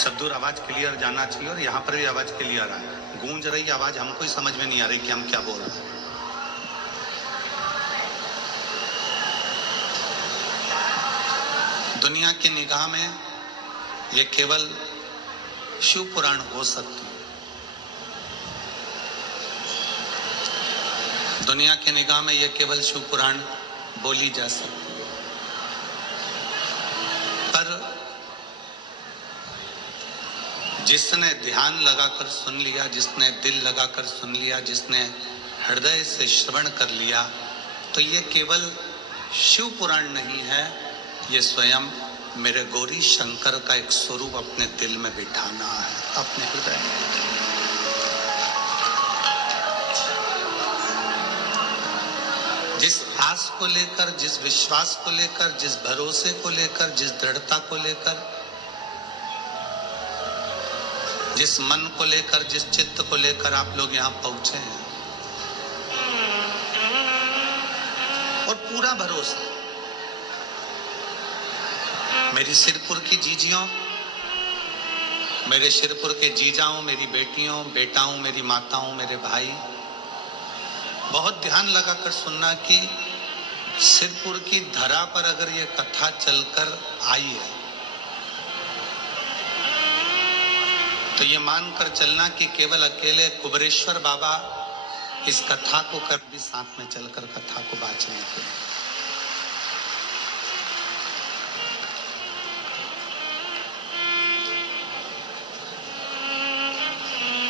सब दूर आवाज क्लियर जाना चाहिए और यहाँ पर भी आवाज क्लियर है। गूंज रही आवाज, हमको ही समझ में नहीं आ रही कि हम क्या बोल रहे हैं। दुनिया की निगाह में ये केवल शिव पुराण हो सकती है। दुनिया की निगाह में ये केवल शिव पुराण बोली जा सकती है। पर जिसने ध्यान लगाकर सुन लिया, जिसने दिल लगाकर सुन लिया, जिसने हृदय से श्रवण कर लिया, तो ये केवल शिव पुराण नहीं है, ये स्वयं मेरे गौरी शंकर का एक स्वरूप अपने दिल में बिठाना है, अपने हृदय में। जिस आस को लेकर, जिस विश्वास को लेकर, जिस भरोसे को लेकर, जिस दृढ़ता को लेकर, जिस मन को लेकर, जिस चित्त को लेकर आप लोग यहाँ पहुंचे हैं, और पूरा भरोसा मेरी सिरपुर की जीजियों, मेरे सिरपुर के जीजाओं, मेरी बेटियों, बेटाओं, मेरी माताओं, मेरे भाई, बहुत ध्यान लगाकर सुनना कि सिरपुर की धरा पर अगर ये कथा चलकर आई है तो ये मानकर चलना कि केवल अकेले कुबरेश्वर बाबा इस कथा को कर भी साथ में चलकर कथा को बांचने के लिए।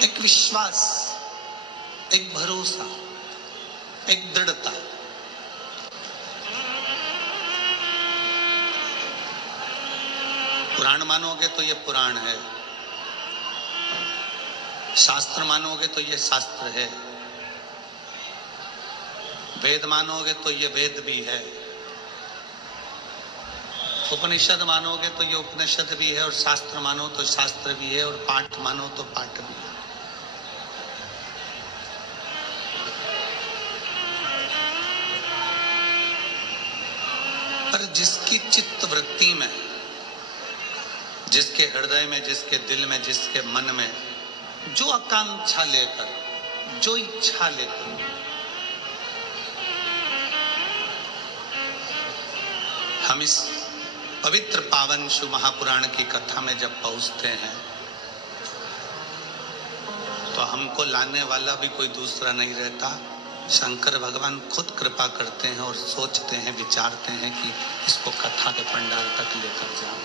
एक विश्वास, एक भरोसा, एक दृढ़ता, पुराण मानोगे तो ये पुराण है, शास्त्र मानोगे तो ये शास्त्र है, वेद मानोगे तो ये वेद भी है, उपनिषद मानोगे तो ये उपनिषद भी है, और शास्त्र मानो तो शास्त्र भी है, और पाठ मानो तो पाठ भी है। पर जिसकी चित्त वृत्ति में, जिसके हृदय में, जिसके दिल में, जिसके मन में जो आकांक्षा लेकर, जो इच्छा लेकर हम इस पवित्र पावन शिव महापुराण की कथा में जब पहुंचते हैं तो हमको लाने वाला भी कोई दूसरा नहीं रहता, शंकर भगवान खुद कृपा करते हैं और सोचते हैं, विचारते हैं कि इसको कथा के पंडाल तक लेकर जाओ,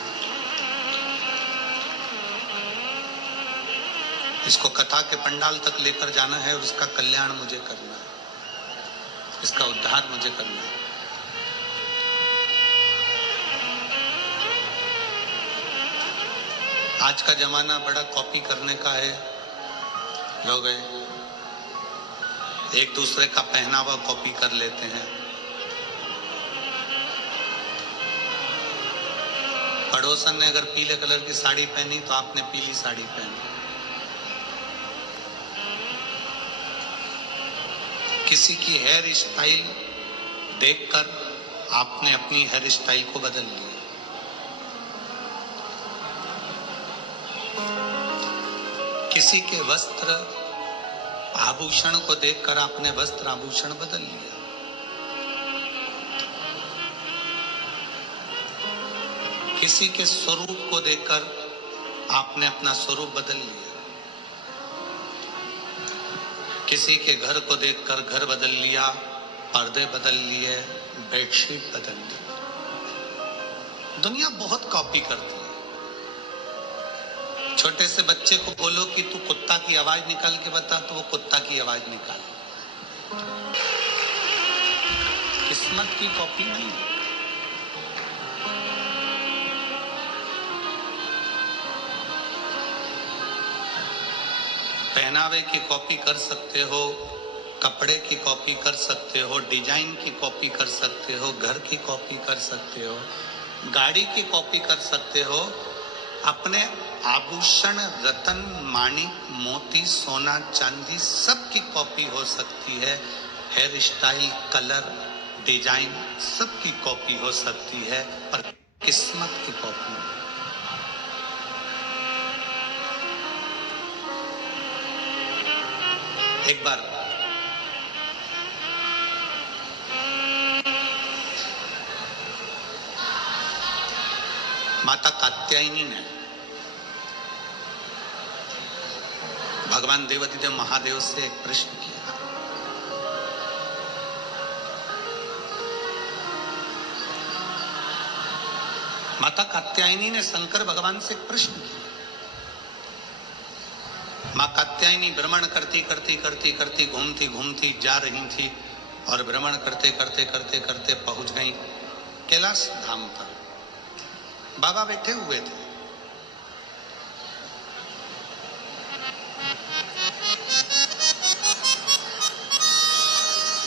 इसको कथा के पंडाल तक लेकर जाना है और इसका कल्याण मुझे करना है, इसका उद्धार मुझे करना है। आज का जमाना बड़ा कॉपी करने का है, लोग एक दूसरे का पहनावा कॉपी कर लेते हैं। पड़ोसन ने अगर पीले कलर की साड़ी पहनी तो आपने पीली साड़ी पहनी। किसी की हेयर स्टाइल देखकर आपने अपनी हेयर स्टाइल को बदल लिया। किसी के वस्त्र आभूषण को देखकर आपने वस्त्र आभूषण बदल लिया। किसी के स्वरूप को देखकर आपने अपना स्वरूप बदल लिया। किसी के घर को देखकर घर बदल लिया, पर्दे बदल लिए, बेडशीट बदल ली। दुनिया बहुत कॉपी करती है। छोटे से बच्चे को बोलो कि तू कुत्ता की आवाज निकाल के बता, तो वो कुत्ता की आवाज निकाल। किस्मत की कॉपी नहीं। पहनावे की कॉपी कर सकते हो, कपड़े की कॉपी कर सकते हो, डिजाइन की कॉपी कर सकते हो, घर की कॉपी कर सकते हो, गाड़ी की कॉपी कर सकते हो, अपने आभूषण, रतन, माणिक, मोती, सोना, चांदी सब की कॉपी हो सकती है। हेयर स्टाइल, कलर, डिजाइन सब की कॉपी हो सकती है, पर किस्मत की कॉपी नहीं। एक बार माता कात्यायनी ने भगवान देवाधिदेव महादेव से एक प्रश्न किया। माता कात्यायनी ने शंकर भगवान से एक प्रश्न किया। मां कात्यायनी भ्रमण करती करती करती करती घूमती घूमती जा रही थी और भ्रमण करते करते करते करते पहुंच गई कैलाश धाम पर। बाबा बैठे हुए थे।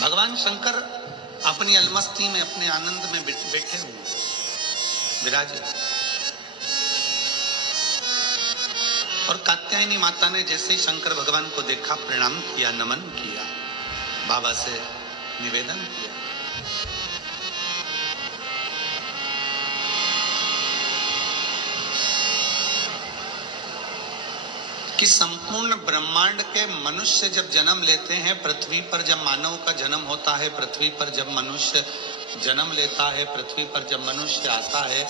भगवान शंकर अपनी अलमस्ती में अपने आनंद में बैठे हुए विराजित। और कात्यायनी माता ने जैसे ही शंकर भगवान को देखा, प्रणाम किया, नमन किया, बाबा से निवेदन किया कि संपूर्ण ब्रह्मांड के मनुष्य जब जन्म लेते हैं, पृथ्वी पर जब मानव का जन्म होता है, पृथ्वी पर जब मनुष्य जन्म लेता है, पृथ्वी पर जब मनुष्य आता है,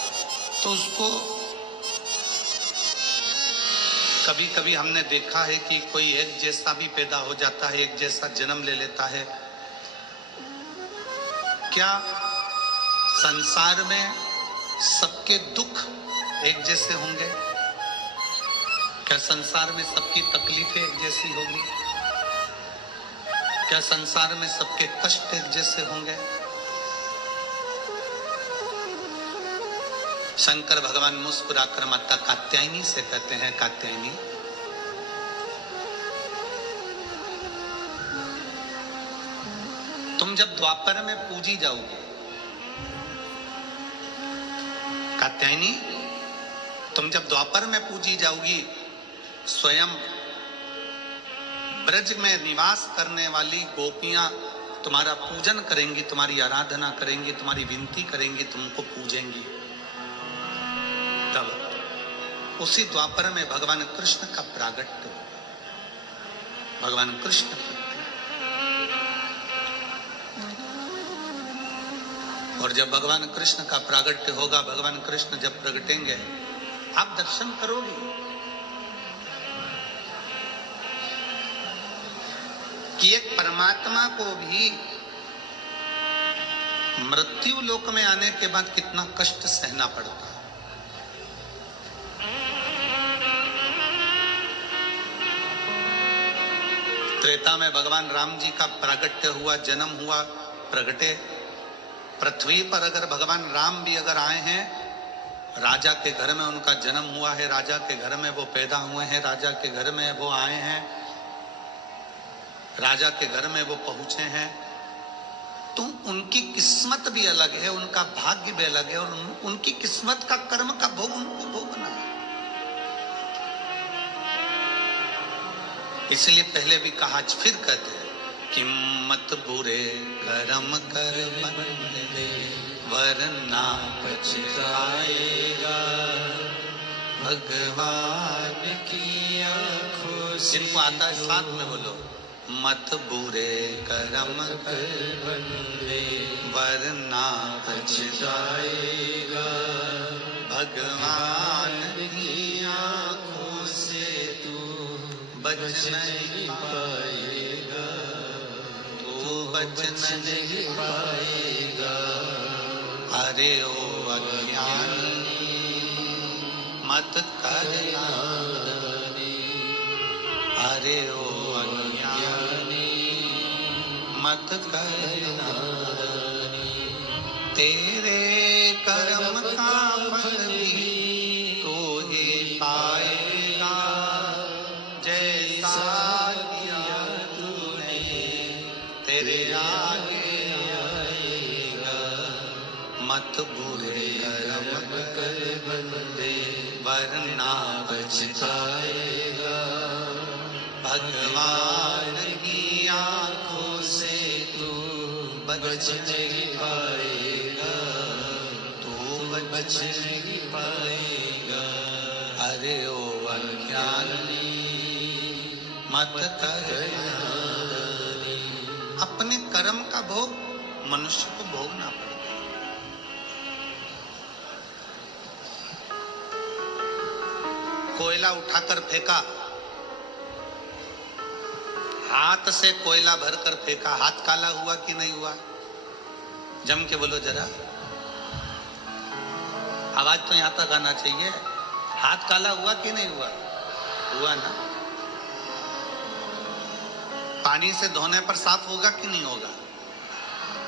तो उसको कभी कभी हमने देखा है कि कोई एक जैसा भी पैदा हो जाता है, एक जैसा जन्म ले लेता है। क्या संसार में सबके दुख एक जैसे होंगे? क्या संसार में सबकी तकलीफें एक जैसी होगी? क्या संसार में सबके कष्ट एक जैसे होंगे? शंकर भगवान मुस्कुराकर माता कात्यायनी से कहते हैं, कात्यायनी, तुम जब द्वापर में पूजी जाओगे, कात्यायनी तुम जब द्वापर में पूजी जाओगी, स्वयं ब्रज में निवास करने वाली गोपियां तुम्हारा पूजन करेंगी, तुम्हारी आराधना करेंगी, तुम्हारी विनती करेंगी, तुमको पूजेंगी। तब उसी द्वापर में भगवान कृष्ण का प्रागट्य, भगवान कृष्ण और जब भगवान कृष्ण का प्रागट्य होगा, भगवान कृष्ण जब प्रगटेंगे, आप दर्शन करोगे कि एक परमात्मा को भी मृत्यु लोक में आने के बाद कितना कष्ट सहना पड़ता है। त्रेता में भगवान राम जी का प्रागट्य हुआ, जन्म हुआ, प्रगटे। पृथ्वी पर अगर भगवान राम भी अगर आए हैं, राजा के घर में उनका जन्म हुआ है, राजा के घर में वो पैदा हुए हैं, राजा के घर में वो आए हैं, राजा के घर में वो पहुंचे हैं, तो उनकी किस्मत भी अलग है, उनका भाग्य भी अलग है, और उनकी किस्मत का कर्म का भोग उनको भोगना है। इसलिए पहले भी कहा, फिर कहते हैं कि मत बुरे कर्म कर बंदे, वरना पछताएगा भगवान की आंखों से। इनको आता है, साथ में बोलो, मत बुरे कर्म कर बंदे, वरना पछताएगा भगवान की आंखों से तू बच नहीं पाएगा, तू बच नहीं पाएगा। अरे ओ अज्ञानी मत करना, अरे ओ मत करना, तेरे कर्म का फल भी तो ही पाएगा, जैसा किया तूने तेरे आगे आएगा। मत बुरे कर्म कर बंदे, वरना पछताएगा भगवान की आंखों से तू बच नहीं पाएगा, तू बच नहीं पाएगा। अरे ओ अज्ञानी मत करना, मनुष्य को भोगना पड़ता है। कोयला उठाकर फेंका, हाथ से कोयला भरकर फेंका, हाथ काला हुआ कि नहीं हुआ? जम के बोलो जरा, आवाज तो यहां तक आना चाहिए। हाथ काला हुआ कि नहीं हुआ? हुआ ना। पानी से धोने पर साफ होगा कि नहीं होगा?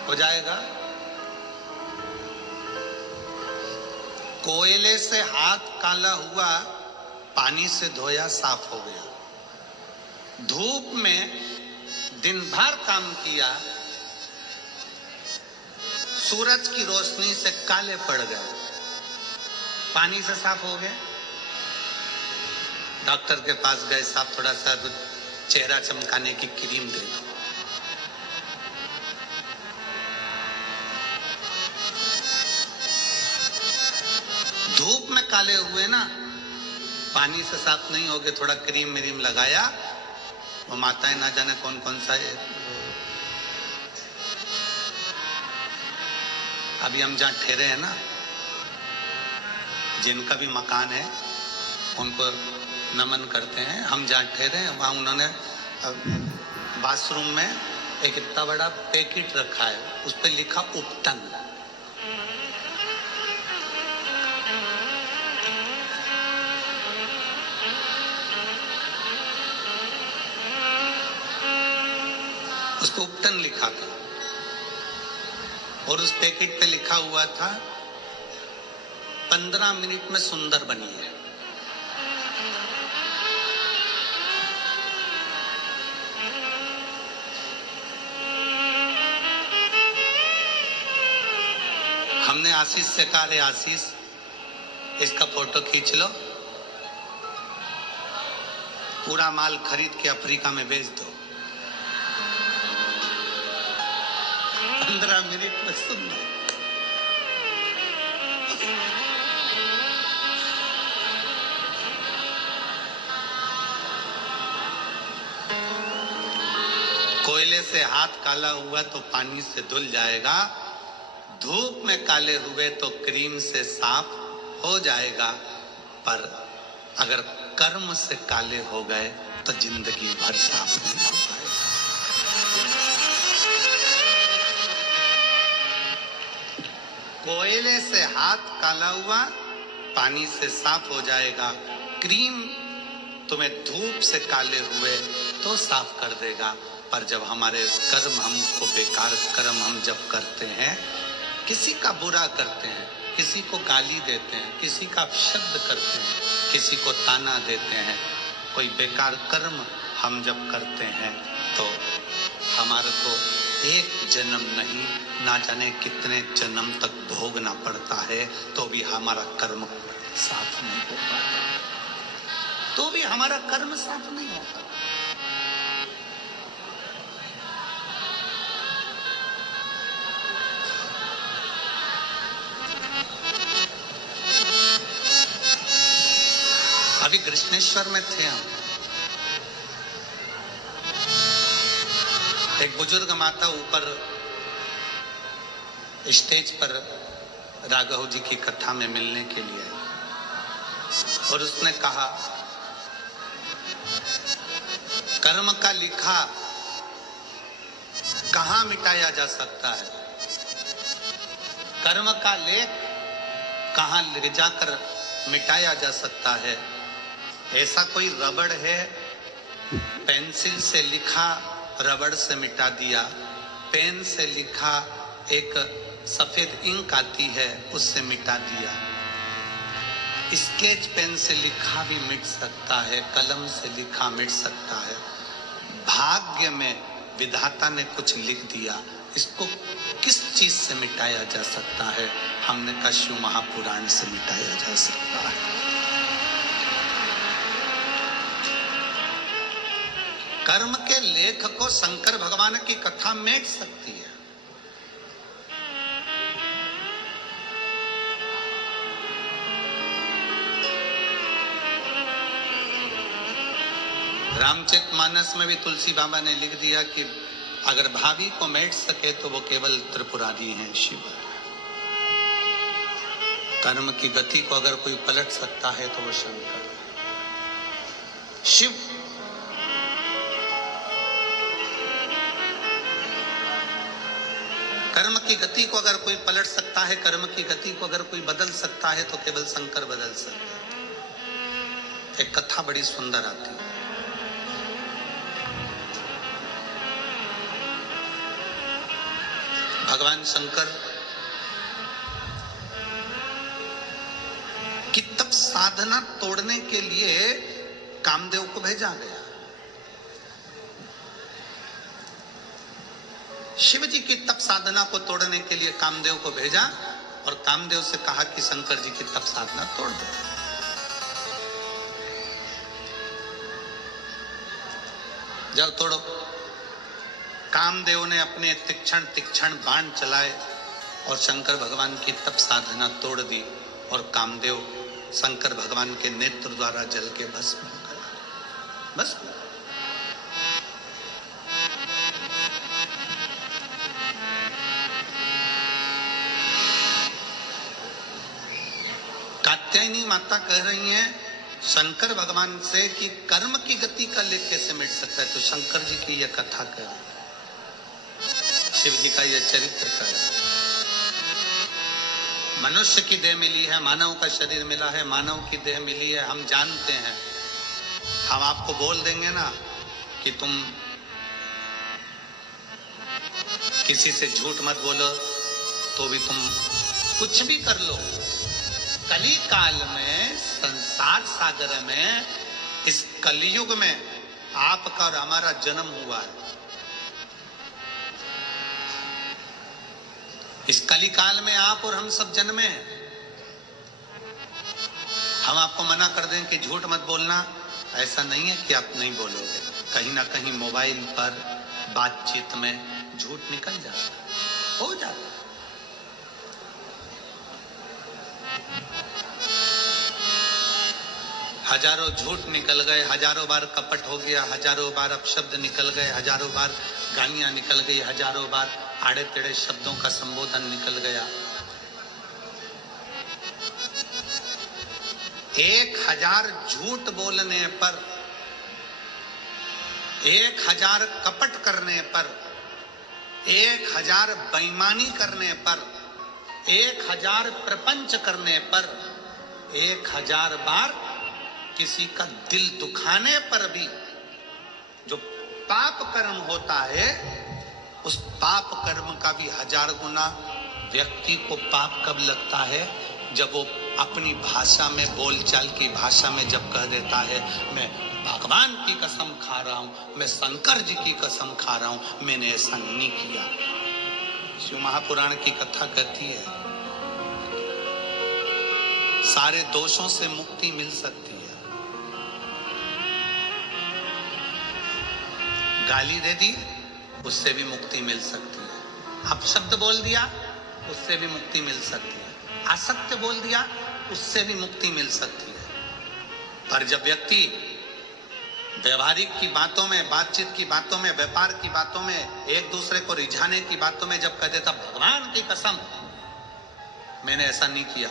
हो जाएगा। कोयले से हाथ काला हुआ, पानी से धोया साफ हो गया। धूप में दिन भर काम किया, सूरज की रोशनी से काले पड़ गए, पानी से साफ हो गए। डॉक्टर के पास गए, साहब थोड़ा सा चेहरा चमकाने की क्रीम दे दो। धूप में काले हुए ना, पानी से साफ नहीं हो गए, थोड़ा क्रीम मिरीम लगाया। वो माताएं ना जाने कौन कौन सा है। अभी हम जहाँ ठहरे हैं ना, जिनका भी मकान है उनको नमन करते हैं। हम जहाँ ठहरे हैं वहाँ उन्होंने बाथरूम में एक इतना बड़ा पैकेट रखा है, उस पर लिखा उपटन। उसको उपटन लिखा था और उस पैकेट पे लिखा हुआ था 15 मिनट में सुंदर बनी है। हमने आशीष से कहा, रे आशीष इसका फोटो खींच लो, पूरा माल खरीद के अफ्रीका में भेज दो। 15 मिनट में सुंदर। कोयले से हाथ काला हुआ तो पानी से धुल जाएगा, धूप में काले हुए तो क्रीम से साफ हो जाएगा। पर अगर कर्म से काले हो गए तो जिंदगी भर साफ नहीं हो पाएगा। कोयले से हाथ काला हुआ, पानी से साफ हो जाएगा। क्रीम तुम्हें धूप से काले हुए तो साफ कर देगा। पर जब हमारे कर्म, हमको बेकार कर्म हम जब करते हैं, किसी का बुरा करते हैं, किसी को गाली देते हैं, किसी का शब्द करते हैं, किसी को ताना देते हैं, कोई बेकार कर्म हम जब करते हैं तो हमारे को एक जन्म नहीं, ना जाने कितने जन्म तक भोगना पड़ता है, तो भी हमारा कर्म साफ नहीं हो पाता, तो भी हमारा कर्म साफ नहीं होता। अभी कृष्णेश्वर में थे हम, एक बुजुर्ग माता ऊपर स्टेज पर राघव जी की कथा में मिलने के लिए आई और उसने कहा, कर्म का लिखा कहां मिटाया जा सकता है, कर्म का लेख कहां ले जाकर मिटाया जा सकता है। ऐसा कोई रबड़ है, पेंसिल से लिखा रबड़ से मिटा दिया, पेन से लिखा एक सफेद इंक आती है उससे मिटा दिया, स्केच पेन से लिखा भी मिट सकता है, कलम से लिखा मिट सकता है। भाग्य में विधाता ने कुछ लिख दिया, इसको किस चीज से मिटाया जा सकता है? हमने कहा शिव महापुराण से मिटाया जा सकता है। कर्म के लेख को शंकर भगवान की कथा मेट सकती है। रामचरितमानस में भी तुलसी बाबा ने लिख दिया कि अगर भावी को मेट सके तो वो केवल त्रिपुरारी हैं, शिव। कर्म की गति को अगर कोई पलट सकता है तो वो शंकर, शिव। कर्म की गति को अगर कोई पलट सकता है, कर्म की गति को अगर कोई बदल सकता है तो केवल शंकर बदल सकता है। एक कथा बड़ी सुंदर आती है। भगवान शंकर की तप साधना तोड़ने के लिए कामदेव को भेजा गया। शिव जी की तप साधना को तोड़ने के लिए कामदेव को भेजा और कामदेव से कहा कि शंकर जी की तप साधना तोड़ दो। जाओ तोड़ो। कामदेव ने अपने तीक्ष्ण तीक्ष्ण बाण चलाए और शंकर भगवान की तप साधना तोड़ दी और कामदेव शंकर भगवान के नेत्र द्वारा जल के भस्म हो गया। बस कात्यायनी माता कह रही हैं शंकर भगवान से कि कर्म की गति का लेख कैसे मिट सकता है, तो शंकर जी की यह कथा कह रही है, शिव जी का यह चरित्र कह रही है। मनुष्य की देह मिली है, मानव का शरीर मिला है, मानव की देह मिली है, हम जानते हैं। हम आपको बोल देंगे ना कि तुम किसी से झूठ मत बोलो, तो भी तुम कुछ भी कर लो। कली काल में, संसार सागर में, इस कलयुग में आपका और हमारा जन्म हुआ है। इस कली काल में आप और हम सब जन्मे हैं। हम आपको मना कर दें कि झूठ मत बोलना, ऐसा नहीं है कि आप नहीं बोलोगे। कहीं ना कहीं मोबाइल पर बातचीत में झूठ निकल जाता है, हो जाता है। हजारों झूठ निकल गए, हजारों बार कपट हो गया, हजारों बार अपशब्द निकल गए, हजारों बार गालियां निकल गई, हजारों बार आड़े टेढ़े शब्दों का संबोधन निकल गया। 1000 झूठ बोलने पर, 1000 कपट करने पर, 1000 बेईमानी करने पर, 1000 प्रपंच करने पर, 1000 बार किसी का दिल दुखाने पर भी जो पाप कर्म होता है, उस पाप कर्म का भी 1000 गुना व्यक्ति को पाप कब लगता है, जब वो अपनी भाषा में, बोलचाल की भाषा में जब कह देता है मैं भगवान की कसम खा रहा हूं, मैं शंकर जी की कसम खा रहा हूं, मैंने ऐसा नहीं किया। शिव महापुराण की कथा कहती है सारे दोषों से मुक्ति मिल सकती है। गाली दे दी, उससे भी मुक्ति मिल सकती है। अपशब्द बोल दिया, उससे भी मुक्ति मिल सकती है। असत्य बोल दिया, उससे भी मुक्ति मिल सकती है। पर जब व्यक्ति व्यवहारिक की बातों में, बातचीत की बातों में, व्यापार की बातों में, एक दूसरे को रिझाने की बातों में जब कह देता भगवान की कसम मैंने ऐसा नहीं किया,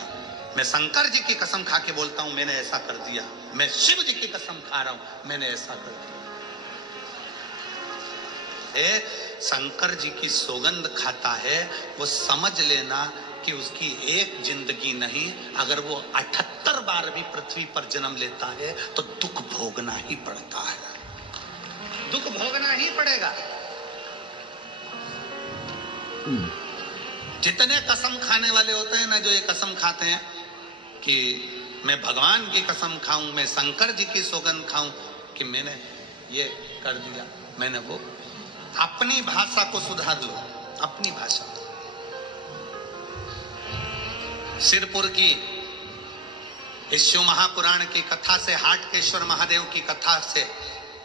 मैं शंकर जी की कसम खा के बोलता हूं मैंने ऐसा कर दिया, मैं शिव जी की कसम खा रहा हूं मैंने ऐसा कर दिया, शंकर जी की सौगंध खाता है, वो समझ लेना कि उसकी एक जिंदगी नहीं, अगर वो 78 बार भी पृथ्वी पर जन्म लेता है तो दुख भोगना ही पड़ता है, दुख भोगना ही पड़ेगा। जितने कसम खाने वाले होते हैं ना, जो ये कसम खाते हैं कि मैं भगवान की कसम खाऊं, मैं शंकर जी की सौगंध खाऊं कि मैंने ये कर दिया, मैंने वो, अपनी भाषा को सुधार लो, अपनी भाषा। सिरपुर की इस शिव महापुराण की कथा से, हाटकेश्वर महादेव की कथा से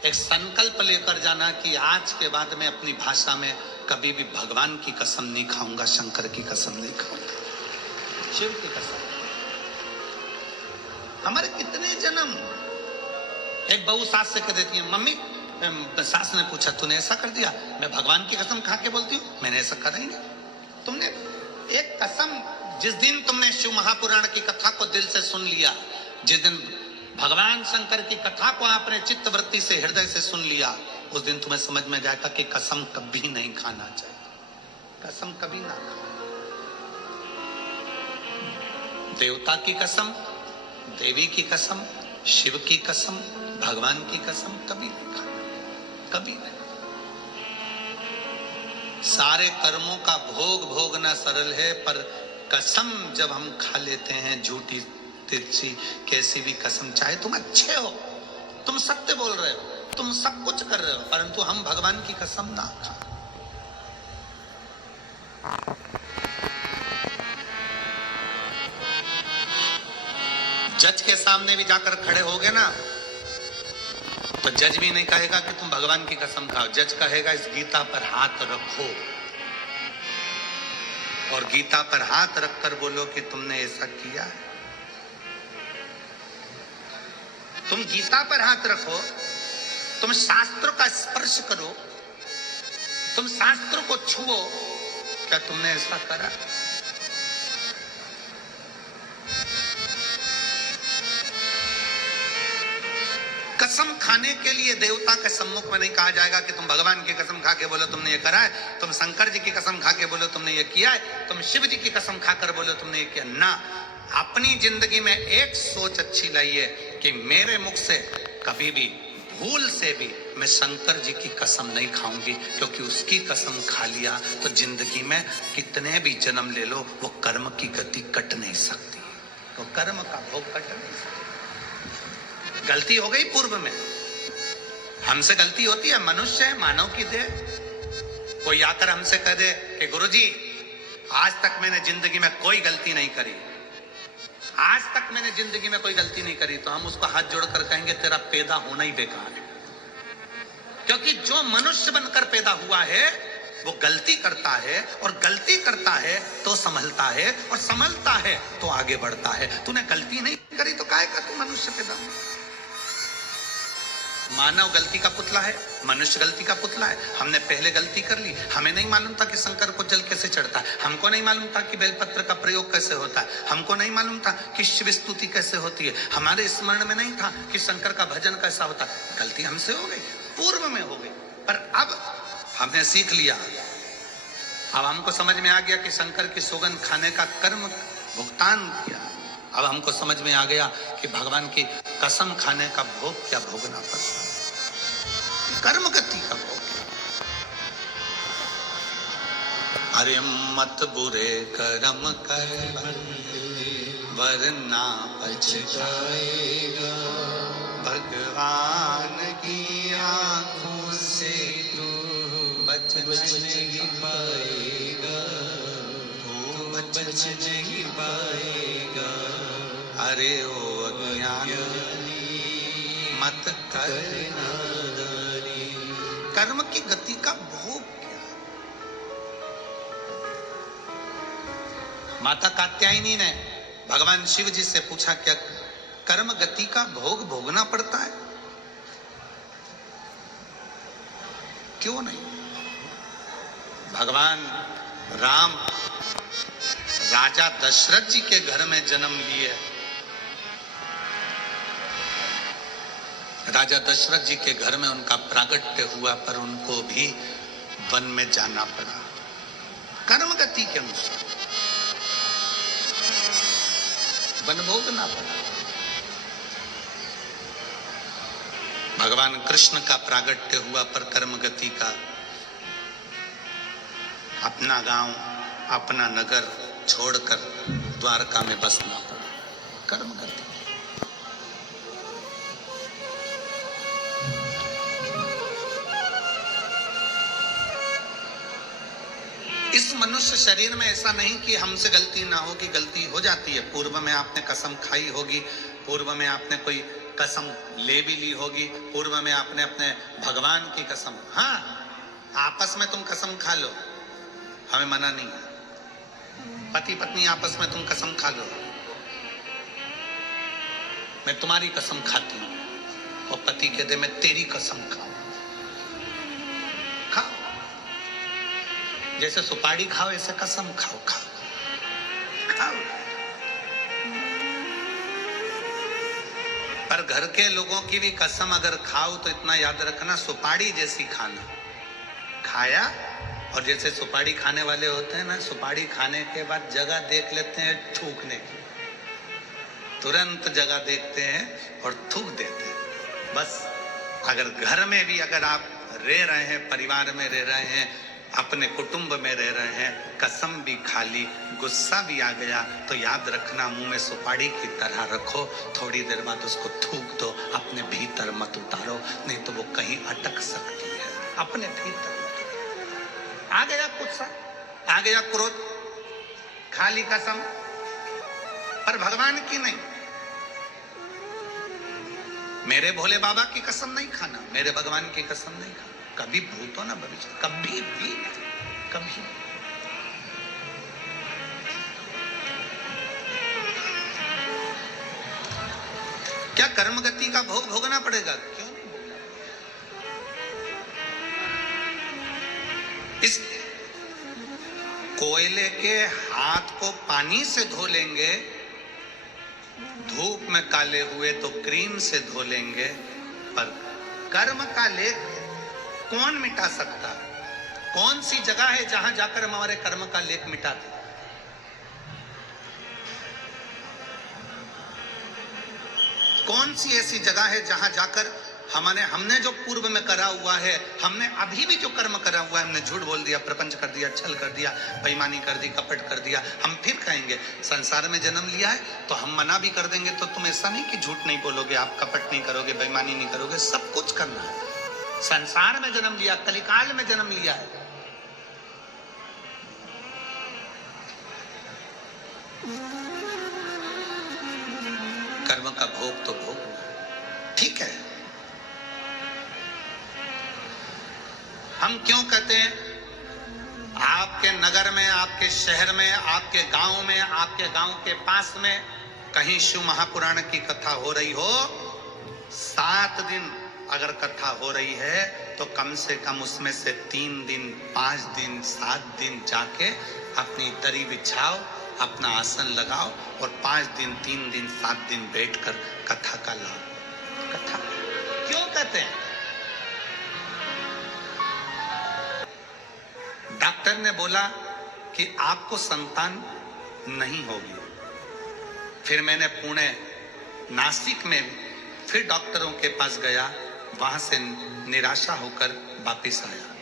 एक संकल्प लेकर जाना कि आज के बाद मैं अपनी भाषा में कभी भी भगवान की कसम नहीं खाऊंगा, शंकर की कसम नहीं खाऊंगा, शिव की कसम। हमारे कितने जन्म, एक बहू सास से कह देती है मम्मी सास ने पूछा तूने ऐसा कर दिया? मैं भगवान की कसम खा के बोलती हूँ मैंने ऐसा करा ही नहीं। तुमने एक कसम, जिस दिन तुमने शिव महापुराण की कथा को दिल से सुन लिया, जिस दिन भगवान शंकर की कथा को आपने चित्तवृत्ति से हृदय से सुन लिया, उस दिन तुम्हें समझ में जाएगा कि कसम कभी नहीं खाना चाहिए। कसम कभी ना खाना। देवता की कसम, देवी की कसम, शिव की कसम, भगवान की कसम कभी नहीं खाना, कभी नहीं। सारे कर्मों का भोग भोगना सरल है, पर कसम जब हम खा लेते हैं, झूठी तिरछी कैसी भी कसम, चाहे तुम अच्छे हो, तुम सत्य बोल रहे हो, तुम सब कुछ कर रहे हो, परंतु हम भगवान की कसम ना खा। जज के सामने भी जाकर खड़े होगे ना, तो जज भी नहीं कहेगा कि तुम भगवान की कसम खाओ। जज कहेगा इस गीता पर हाथ रखो, और गीता पर हाथ रखकर बोलो कि तुमने ऐसा किया है। तुम गीता पर हाथ रखो, तुम शास्त्र का स्पर्श करो, तुम शास्त्र को छुओ, क्या तुमने ऐसा करा? कसम खाने के लिए देवता के सम्मुख में नहीं कहा जाएगा कि तुम भगवान की कसम खा के बोलो तुमने ये करा है, तुम शंकर जी की कसम खा के बोलो तुमने ये किया है, तुम शिव जी की कसम खाकर बोलो तुमने ये किया ना। अपनी जिंदगी में एक सोच अच्छी लाइए कि मेरे मुख से कभी भी भूल से भी मैं शंकर जी की कसम नहीं खाऊंगी, क्योंकि उसकी कसम खा लिया तो जिंदगी में कितने भी जन्म ले लो, वो कर्म की गति कट नहीं सकती, वो कर्म का भोग कट नहीं सकती। गलती हो गई पूर्व में, हमसे गलती होती है, मनुष्य है, मानव की देह। कोई आकर हमसे कह दे कि गुरुजी आज तक मैंने जिंदगी में कोई गलती नहीं करी, आज तक मैंने जिंदगी में कोई गलती नहीं करी, तो हम उसको हाथ जोड़कर कहेंगे तेरा पैदा होना ही बेकार है। क्योंकि जो मनुष्य बनकर पैदा हुआ है वो गलती करता है, और गलती करता है तो संभलता है, और संभलता है तो आगे बढ़ता है। तूने गलती नहीं करी तो काहे का तू मनुष्य पैदा हुआ? मानव गलती का पुतला है, मनुष्य गलती का पुतला है। हमने पहले गलती कर ली, हमें नहीं मालूम था कि शंकर को जल कैसे चढ़ता है, हमको नहीं मालूम था कि बेलपत्र का प्रयोग कैसे होता है, हमको नहीं मालूम था कि शिव स्तुति कैसे होती है, हमारे स्मरण में नहीं था कि शंकर का भजन कैसा होता है। गलती हमसे हो गई, पूर्व में हो गई, पर अब हमने सीख लिया। अब हमको समझ में आ गया कि शंकर की सुगंध खाने का कर्म भुगतान किया। अब हमको समझ में आ गया कि भगवान की कसम खाने का भोग क्या भोगना पड़ता है, कर्म गति का भोग। अरे मत बुरे कर्म कर वरना पछताएगा, भगवान की आंखों से तू बच नहीं पाएगा, तू बच नहीं पाएगा। अरे ओ अज्ञानी मत करना, कर्म की गति का भोग क्या? माता कात्यायनी ने भगवान शिव जी से पूछा क्या कर्म गति का भोग भोगना पड़ता है? क्यों नहीं? भगवान राम राजा दशरथ जी के घर में जन्म लिए। राजा दशरथ जी के घर में उनका प्रागट्य हुआ, पर उनको भी वन में जाना पड़ा कर्म गति के अनुसार, वन भोगना पड़ा। भगवान कृष्ण का प्रागट्य हुआ, पर कर्म गति का अपना गांव, अपना नगर छोड़कर द्वारका में बसना पड़ा, कर्म गति। इस मनुष्य शरीर में ऐसा नहीं कि हमसे गलती ना होगी, गलती हो जाती है। पूर्व में आपने कसम खाई होगी, पूर्व में आपने कोई कसम ले भी ली होगी, पूर्व में आपने अपने भगवान की कसम, हाँ आपस में तुम कसम खा लो, हमें मना नहीं है। पति पत्नी आपस में तुम कसम खा लो, मैं तुम्हारी कसम खाती हूं, और पति कहते मैं तेरी कसम खाऊं, जैसे सुपारी खाओ ऐसे कसम खाओ, खाओ खाओ। पर घर के लोगों की भी कसम अगर खाओ तो इतना याद रखना, सुपारी जैसी खाना खाया। और जैसे सुपारी खाने वाले होते हैं ना, सुपारी खाने के बाद जगह देख लेते हैं थूकने की, तुरंत जगह देखते हैं और थूक देते हैं। बस अगर घर में भी अगर आप रह रहे हैं, परिवार में रह रहे हैं, अपने कुटुंब में रह रहे हैं, कसम भी खा ली, गुस्सा भी आ गया, तो याद रखना मुंह में सुपारी की तरह रखो, थोड़ी देर बाद उसको थूक दो, अपने भीतर मत उतारो, नहीं तो वो कहीं अटक सकती है। अपने भीतर आ गया गुस्सा, आ गया क्रोध, खा ली कसम, पर भगवान की नहीं। मेरे भोले बाबा की कसम नहीं खाना, मेरे भगवान की कसम नहीं खाना, कभी भूतो ना भविष्य, कभी भी नहीं, कभी। क्या कर्म गति का भोग भोगना पड़ेगा? क्यों नहीं भोगना? इस कोयले के हाथ को पानी से धो लेंगे, धूप में काले हुए तो क्रीम से धो लेंगे, पर कर्म का लेख कौन मिटा सकता? कौन सी जगह है जहां जाकर हम हमारे कर्म का लेख मिटाते? कौन सी ऐसी जगह है जहां जाकर हमने जो पूर्व में करा हुआ है, हमने अभी भी जो कर्म करा हुआ है, हमने झूठ बोल दिया, प्रपंच कर दिया, छल कर दिया, बेईमानी कर दी, कपट कर दिया, हम फिर कहेंगे संसार में जन्म लिया है तो हम मना भी कर देंगे, तो तुम ऐसा नहीं कि झूठ नहीं बोलोगे, आप कपट नहीं करोगे, बेईमानी नहीं करोगे, सब कुछ करना है। संसार में जन्म लिया, कलिकाल में जन्म लिया है। कर्म का भोग तो भोग, ठीक है। हम क्यों कहते हैं आपके नगर में, आपके शहर में, आपके गांव में, आपके गांव के पास में कहीं शिव महापुराण की कथा हो रही हो, 7 दिन अगर कथा हो रही है तो कम से कम उसमें से 3 दिन, 5 दिन, 7 दिन जाके अपनी दरी बिछाओ, अपना आसन लगाओ और 5 दिन, 3 दिन, 7 दिन बैठकर कथा का लाभ। कथा क्यों कहते हैं? डॉक्टर ने बोला कि आपको संतान नहीं होगी। फिर मैंने पुणे, नासिक में फिर डॉक्टरों के पास गया, वहां से निराशा होकर वापस आया।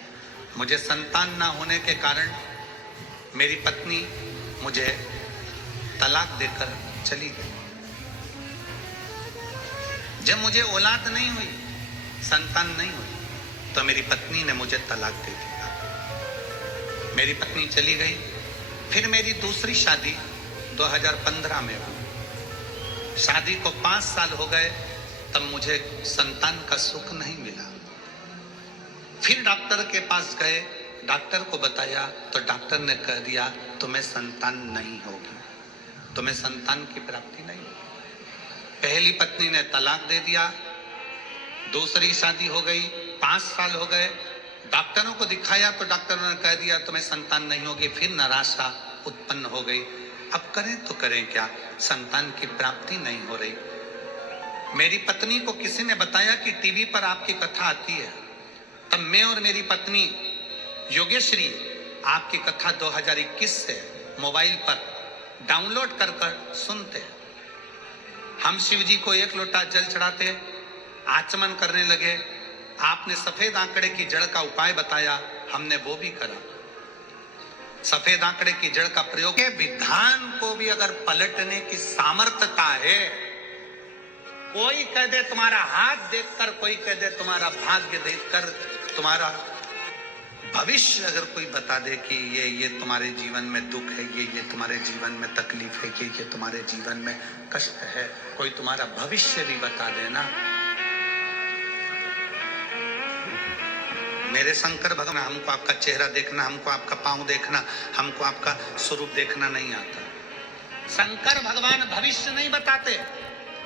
मुझे संतान ना होने के कारण मेरी पत्नी मुझे तलाक देकर चली गई। जब मुझे औलाद नहीं हुई, संतान नहीं हुई, तो मेरी पत्नी ने मुझे तलाक दे दिया। मेरी पत्नी चली गई। फिर मेरी दूसरी शादी 2015 में हुई। शादी को 5 साल हो गए, तब मुझे संतान का सुख नहीं मिला। फिर डॉक्टर के पास गए, डॉक्टर को बताया तो डॉक्टर ने कह दिया तुम्हें संतान नहीं होगी, तुम्हें संतान की प्राप्ति नहीं होगी। पहली पत्नी ने तलाक दे दिया, दूसरी शादी हो गई, 5 साल हो गए, डॉक्टरों को दिखाया तो डॉक्टरों ने कह दिया तुम्हें संतान नहीं होगी। फिर निराशा उत्पन्न हो गई, अब करें तो करें क्या, संतान की प्राप्ति नहीं हो रही। मेरी पत्नी को किसी ने बताया कि टीवी पर आपकी कथा आती है, तब मैं और मेरी पत्नी योगेश्वरी आपकी कथा 2021 से मोबाइल पर डाउनलोड कर कर सुनते हैं। हम शिव जी को 1 लोटा जल चढ़ाते, आचमन करने लगे। आपने सफेद आंकड़े की जड़ का उपाय बताया, हमने वो भी करा। सफेद आंकड़े की जड़ का प्रयोग है। विधान को भी अगर पलटने की सामर्थ्यता है, कोई कह दे तुम्हारा हाथ देखकर, कोई कह दे तुम्हारा भाग्य देखकर, तुम्हारा भविष्य अगर कोई बता दे कि ये तुम्हारे जीवन में दुख है, ये तुम्हारे जीवन में तकलीफ है, ये तुम्हारे जीवन में कष्ट है, कोई तुम्हारा भविष्य भी बता देना, मेरे शंकर भगवान, हमको आपका चेहरा देखना, हमको आपका पांव देखना, हमको आपका स्वरूप देखना नहीं आता। शंकर भगवान भविष्य नहीं बताते।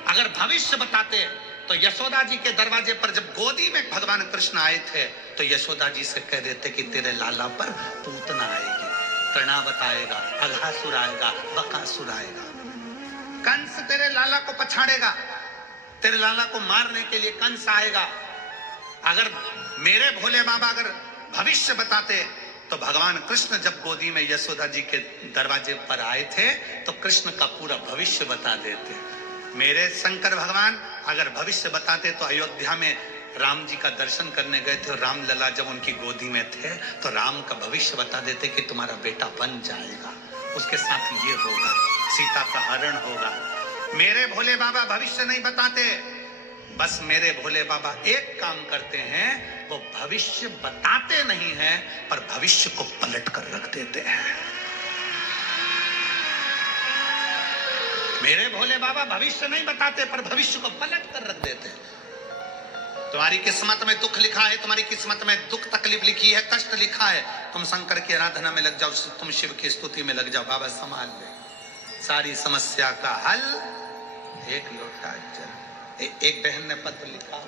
अगर भविष्य बताते तो यशोदा जी के दरवाजे पर जब गोदी में भगवान कृष्ण आए थे तो यशोदा जी से कह देते कि तेरे लाला पर पूतना आएगी, तृणावत आएगा, अघासुर आएगा, बकासुर आएगा, कंस तेरे लाला को पछाड़ेगा, तेरे लाला को मारने के लिए कंस आएगा। अगर मेरे भोले बाबा अगर भविष्य बताते तो भगवान कृष्ण जब गोदी में यशोदा जी के दरवाजे पर आए थे तो कृष्ण का पूरा भविष्य बता देते। मेरे शंकर भगवान अगर भविष्य बताते तो अयोध्या में राम जी का दर्शन करने गए थे और राम लला जब उनकी गोदी में थे तो राम का भविष्य बता देते कि तुम्हारा बेटा बन जाएगा, उसके साथ ये होगा, सीता का हरण होगा। मेरे भोले बाबा भविष्य नहीं बताते, बस मेरे भोले बाबा एक काम करते हैं, वो भविष्य बताते नहीं हैं पर भविष्य को पलट कर रख देते हैं। मेरे भोले बाबा भविष्य नहीं बताते पर भविष्य को पलट कर रख देते हैं। तुम्हारी किस्मत में दुख लिखा है, तुम्हारी किस्मत में दुख तकलीफ लिखी है, कष्ट लिखा है, तुम शंकर की आराधना में लग जाओ, तुम शिव की स्तुति में लग जाओ, बाबा संभाल ले सारी समस्या का हल। एक लोटा जल। एक बहन ने पत्र लिखा,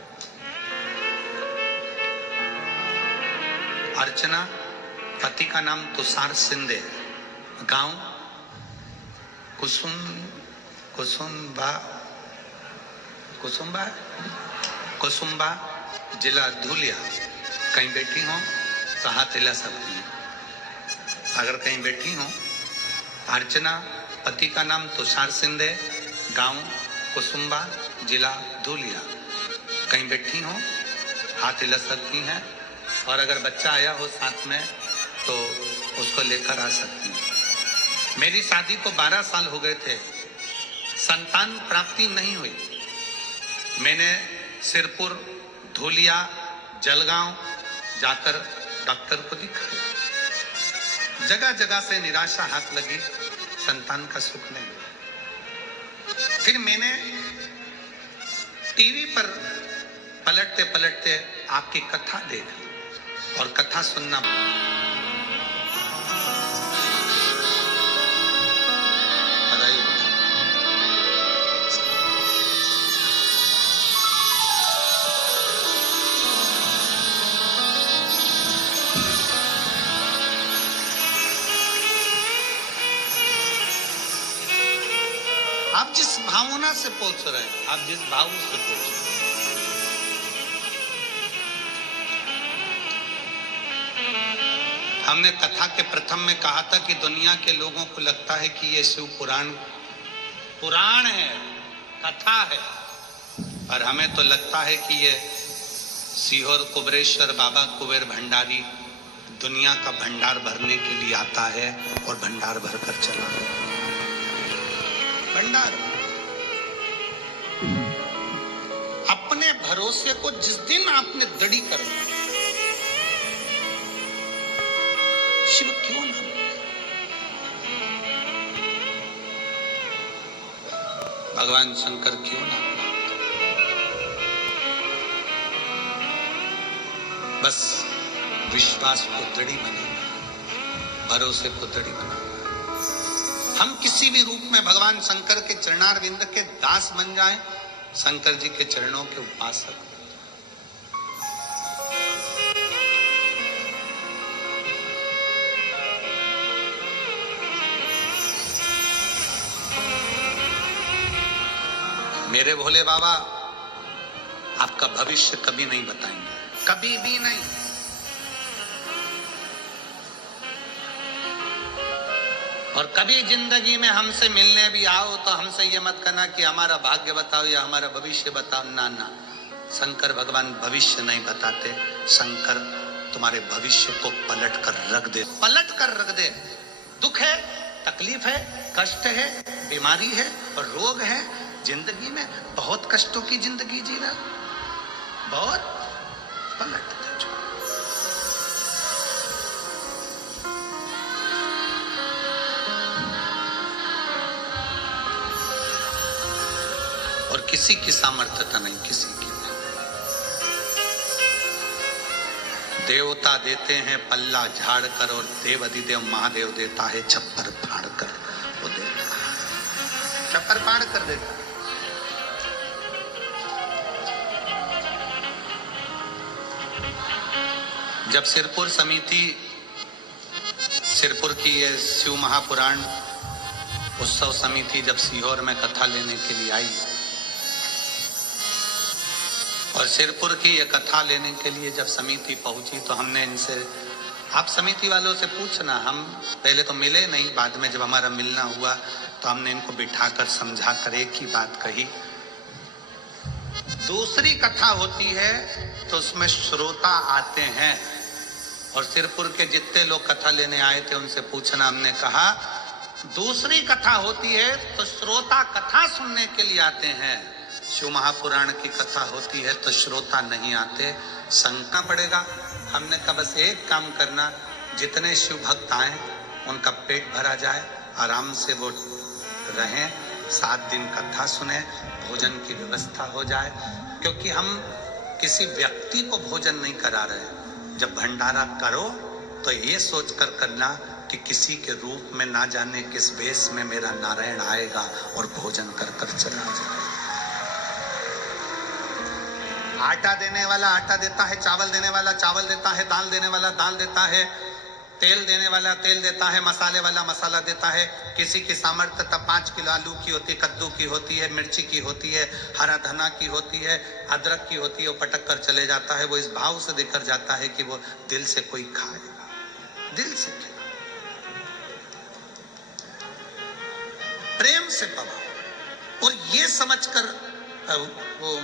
अर्चना, पति का नाम तुषार सिंधे, गांव कुसुम्बा, जिला धुलिया। कहीं बैठी हो तो हाथ हिला सकती हैं। अगर कहीं बैठी हो, अर्चना, पति का नाम तुषार सिंधे, गांव कुसुम्बा, जिला धुलिया। कहीं बैठी हो, हाथ हिला सकती हैं। और अगर बच्चा आया हो साथ में तो उसको लेकर आ सकती हैं। मेरी शादी को 12 साल हो गए थे, संतान प्राप्ति नहीं हुई। मैंने सिरपुर, धुलिया, जलगांव जाकर डॉक्टर को दिखाया, जगह जगह से निराशा हाथ लगी, संतान का सुख नहीं हुआ। फिर मैंने टीवी पर पलटते पलटते आपकी कथा देखी और कथा सुनना आप जिस भावना से पहुंच रहे हैं, आप जिस भाव से पहुंच रहे हैं। हमने कथा के प्रथम में कहा था कि दुनिया के लोगों को लगता है कि ये शिव पुराण है, कथा है, और हमें तो लगता है कि ये सीहोर कुबरेश्वर बाबा कुबेर भंडारी दुनिया का भंडार भरने के लिए आता है और भंडार भरकर चला गया। भंडार अपने भरोसे को जिस दिन आपने दृढ़ कर लिया, शिव क्यों ना, भगवान शंकर क्यों ना, बस विश्वास को दृढ़ बनेगा, भरोसे को दृढ़ बनेगा। हम किसी भी रूप में भगवान शंकर के चरणारविंद के दास बन जाएं, शंकर जी के चरणों के उपासक। मेरे भोले बाबा आपका भविष्य कभी नहीं बताएंगे, कभी भी नहीं। और कभी जिंदगी में हमसे मिलने भी आओ तो हमसे ये मत कहना कि हमारा भाग्य बताओ या हमारा भविष्य बताओ, ना ना, शंकर भगवान भविष्य नहीं बताते। शंकर तुम्हारे भविष्य को पलट कर रख दे, पलट कर रख दे। दुख है, तकलीफ है, कष्ट है, बीमारी है और रोग है, जिंदगी में बहुत कष्टों की जिंदगी जीना, बहुत पलट दे। और किसी की सामर्थ्यता नहीं, किसी की नहीं। देवता देते हैं पल्ला झाड़ कर और देव अधिदेव महादेव देता है छप्पर फाड़ कर। वो देता है छप्पर फाड़ कर देता। जब सिरपुर समिति, सिरपुर की ये शिव महापुराण उत्सव समिति जब सीहोर में कथा लेने के लिए आई और सिरपुर की ये कथा लेने के लिए जब समिति पहुंची तो हमने इनसे, आप समिति वालों से पूछना, हम पहले तो मिले नहीं, बाद में जब हमारा मिलना हुआ तो हमने इनको बिठाकर समझा कर एक ही बात कही, दूसरी कथा होती है तो उसमें श्रोता आते हैं और सिरपुर के जितने लोग कथा लेने आए थे उनसे पूछना, हमने कहा दूसरी कथा होती है तो श्रोता कथा सुनने के लिए आते हैं, शिव महापुराण की कथा होती है तो श्रोता नहीं आते, शंका पड़ेगा। हमने कहा बस एक काम करना, जितने शिव भक्त आए उनका पेट भरा जाए, आराम से वो रहें, 7 दिन कथा सुने, भोजन की व्यवस्था हो जाए, क्योंकि हम किसी व्यक्ति को भोजन नहीं करा रहे। जब भंडारा करो तो ये सोचकर करना कि किसी के रूप में ना जाने किस वेश में मेरा नारायण आएगा और भोजन कर कर चला जाए। आटा देने वाला आटा देता है, चावल देने वाला चावल देता है, दाल देने वाला दाल देता है, तेल देने वाला तेल देता है, मसाले वाला मसाला देता है। किसी की सामर्थ्यता 5 किलो आलू की होती है, कद्दू की होती है, मिर्ची की होती है, हरा धना की होती है, अदरक की होती है, वो पटक कर चले जाता है। वो इस भाव से देकर जाता है कि वो दिल से कोई खाएगा, दिल से प्रेम से पवा। और ये समझकर वो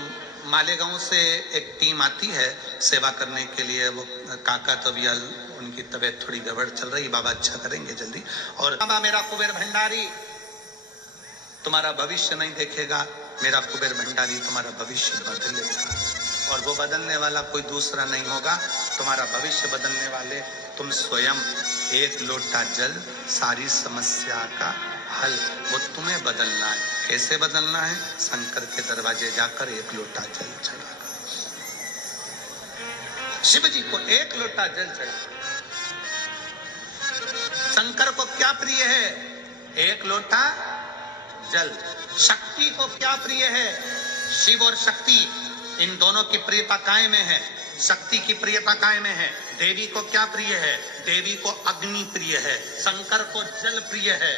मालेगांव से एक टीम आती है सेवा करने के लिए, वो काका तो भी उनकी तबीयत थोड़ी गड़बड़ चल रही, बाबा अच्छा करेंगे जल्दी, और बाबा मेरा कुबेर भंडारी तुम्हारा भविष्य नहीं देखेगा, मेरा कुबेर भंडारी तुम्हारा भविष्य बदलेगा, और वो बदलने वाला कोई दूसरा नहीं होगा, तुम्हारा भविष्य बदलने वाले तुम स्वयं। 1 लोटा जल सारी समस्या का हल, वो तुम्हें बदलना है। कैसे बदलना है? शंकर के दरवाजे जाकर 1 लोटा जल चढ़ाकर, शिव जी को 1 लोटा जल चढ़ा। शंकर को क्या प्रिय है? 1 लोटा जल। शक्ति को क्या प्रिय है? शिव और शक्ति इन दोनों की प्रियता काय में है? शक्ति की प्रियता काय में है? देवी को क्या प्रिय है? देवी को अग्नि प्रिय है, शंकर को जल प्रिय है।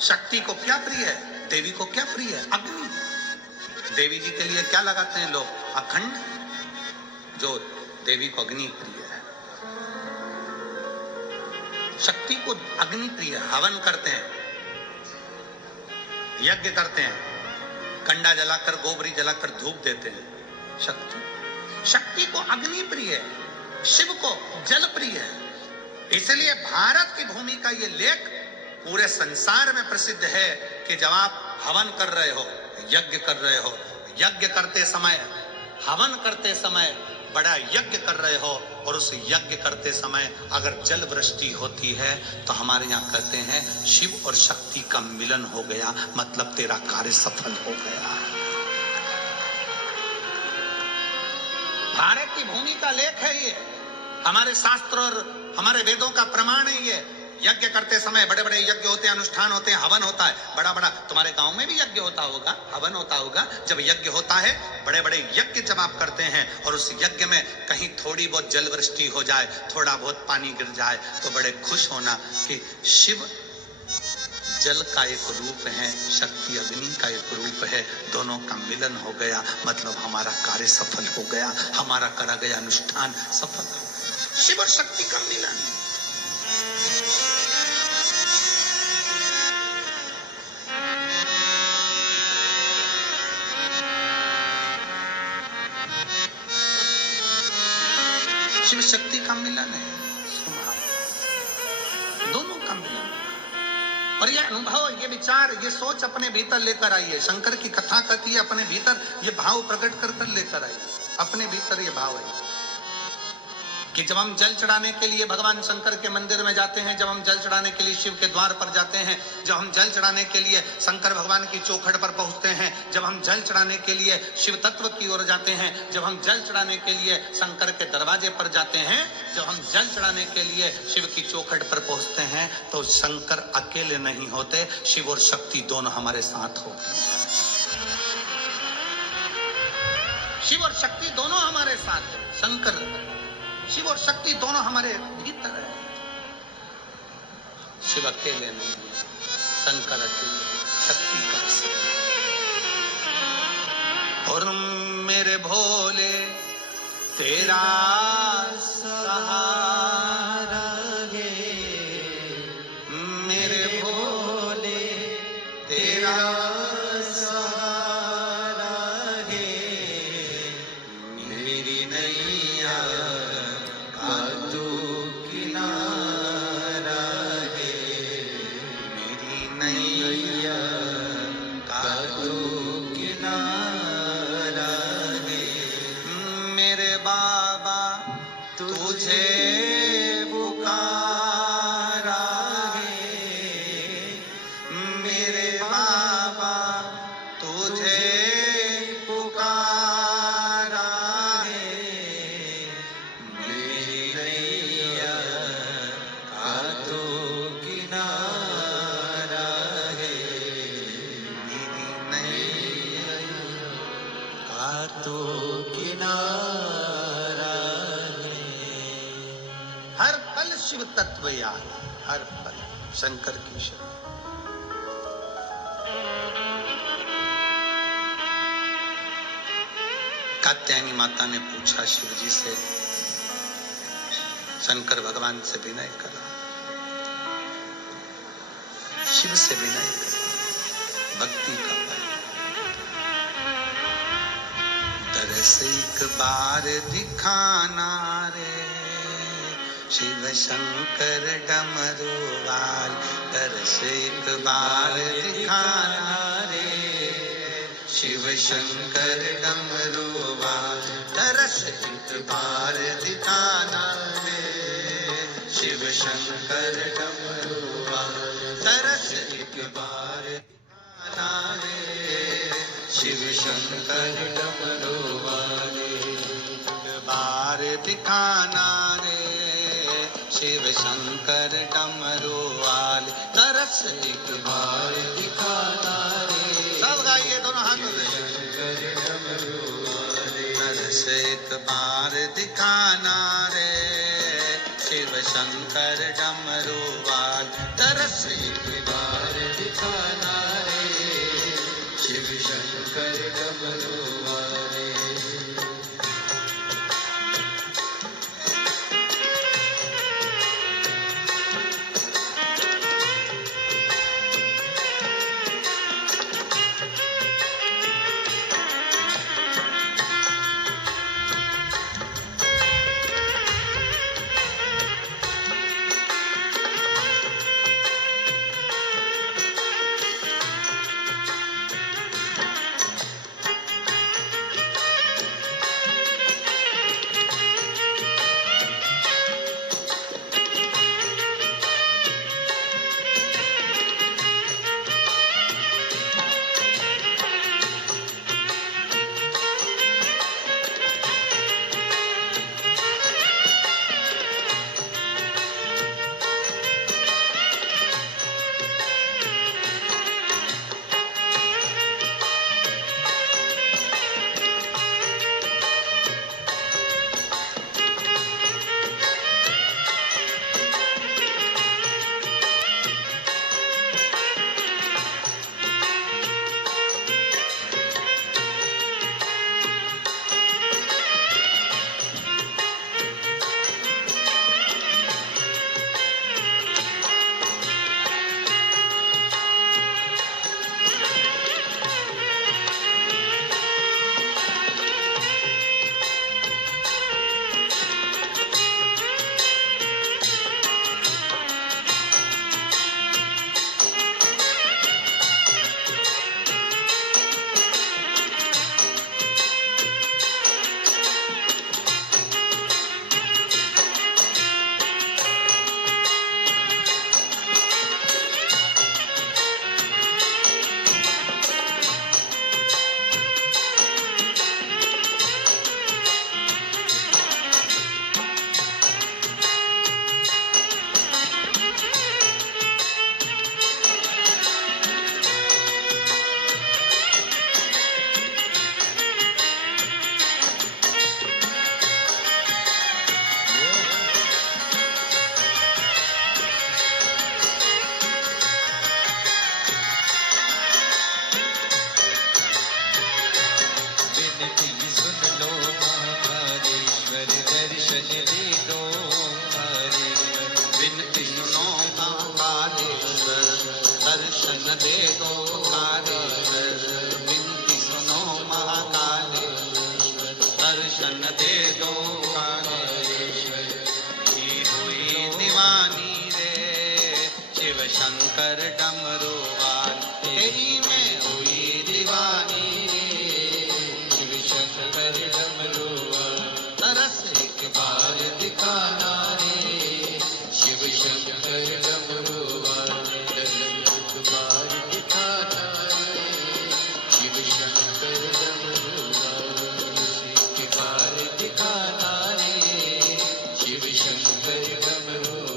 शक्ति को क्या प्रिय है? देवी को क्या प्रिय है? अग्नि। देवी जी के लिए क्या लगाते हैं लोग? अखंड ज्योत। देवी को अग्नि प्रिय है, शक्ति को अग्नि प्रिय। हवन करते हैं, यज्ञ करते हैं, कंडा जलाकर गोबरी जलाकर धूप देते हैं। शक्ति को अग्नि प्रिय है, शिव को जल प्रिय है। इसलिए भारत की भूमि का ये लेख पूरे संसार में प्रसिद्ध है कि जब आप हवन कर रहे हो, यज्ञ कर रहे हो, यज्ञ करते समय, हवन करते समय बड़ा यज्ञ कर रहे हो, और उस यज्ञ करते समय अगर जल वृष्टि होती है तो हमारे यहाँ कहते हैं शिव और शक्ति का मिलन हो गया, मतलब तेरा कार्य सफल हो गया। भारत की भूमि का लेख है ये, हमारे शास्त्र और हमारे वेदों का प्रमाण है ये। यज्ञ करते समय बड़े बड़े यज्ञ होते हैं, अनुष्ठान होते हैं, हवन होता है, बड़ा बड़ा। तुम्हारे गांव में भी यज्ञ होता होगा, हवन होता होगा। जब यज्ञ होता है, बड़े बड़े यज्ञ जब आप करते हैं और उस यज्ञ में कहीं थोड़ी बहुत जल वृष्टि हो जाए, थोड़ा बहुत पानी गिर जाए, तो बड़े खुश होना कि शिव जल का एक रूप है, शक्ति अग्नि का एक रूप है, दोनों का मिलन हो गया, मतलब हमारा कार्य सफल हो गया, हमारा करा गया अनुष्ठान सफल हो गया। शिव और शक्ति का मिलन। शिव शक्ति का मिलन है, दोनों का मिलन। और ये अनुभव, ये विचार, ये सोच अपने भीतर लेकर आइए। शंकर की कथा कहती है अपने भीतर ये भाव प्रकट कर कर लेकर आइए। अपने भीतर ये भाव है कि जब हम जल चढ़ाने के लिए भगवान शंकर के मंदिर में जाते हैं, जब हम जल चढ़ाने के लिए शिव के द्वार पर जाते हैं, जब हम जल चढ़ाने के लिए शंकर भगवान की चौखट पर पहुंचते हैं, जब हम जल चढ़ाने के लिए शिव तत्व की ओर जाते हैं, जब हम जल चढ़ाने के लिए शंकर के दरवाजे पर जाते हैं, जब हम जल चढ़ाने के लिए शिव की चौखट पर पहुंचते हैं, तो शंकर अकेले नहीं होते, शिव और शक्ति दोनों हमारे साथ होते हैं। शिव और शक्ति दोनों हमारे साथ है। शंकर, शिव और शक्ति दोनों हमारे भीतर है। शिव अकेले नहीं है, शंकर अकेले, शक्ति का साथ। और मेरे भोले तेरा सहारा है, मेरे भोले तेरा सहारा है, मेरी नैया का तू किनारा है, मेरी नैया का तू किनारा है। मेरे बाबा तुझे पुकारा है, मेरे बाबा तुझे पुकारा है, मेरी नैया का तो किनारा है, मेरी नैया का तो किनारा है। हर पल शिव तत्व याद, हर पल शंकर की शरण। कात्यायनी माता ने पूछा शिव जी से, शंकर भगवान से विनय करा, शिव से विनय करा, भक्ति का बल। दरस एक बार दिखाना रे शिव शंकर डमरुवाल, दरस एक बार दिखाना रे शिव शंकर डमरुवाल, दरस एक बार दिखाना रे शिव शंकर डमरुवाल, दरस एक बार दिखाना रे शिव शंकर डमरुवाल, एक बार दिखाना रे शिव शंकर डमरुवाल, तरस एक बार दिखाना रे। सब गाइए, दोनों हाथ में तरस एक बार दिखाना रे शिव शंकर डमरुवाल, तरस एक बार दिखाना रे शिव शंकर डमरुवाल। दर्शन दे दो कालेश्वर, विनती सुनो महाकालेश्वर, दर्शन दे दो कालेश्वर, विनती सुनो महाकालेश्वर, दर्शन दे दो कालेश्वर। की हुई दीवानी रे शिव शंकर डमरुवाल, तेरी में हुई दीवानी रे शिव शंकर डमरुवाल, तरस एक बार दिखाना रे शिव शंकर डमरुवाल, एक बार दिखाना रे शिव शंकर डमरुवाल, एक बार दिखाना रे शिव शंकर डमरुवाल।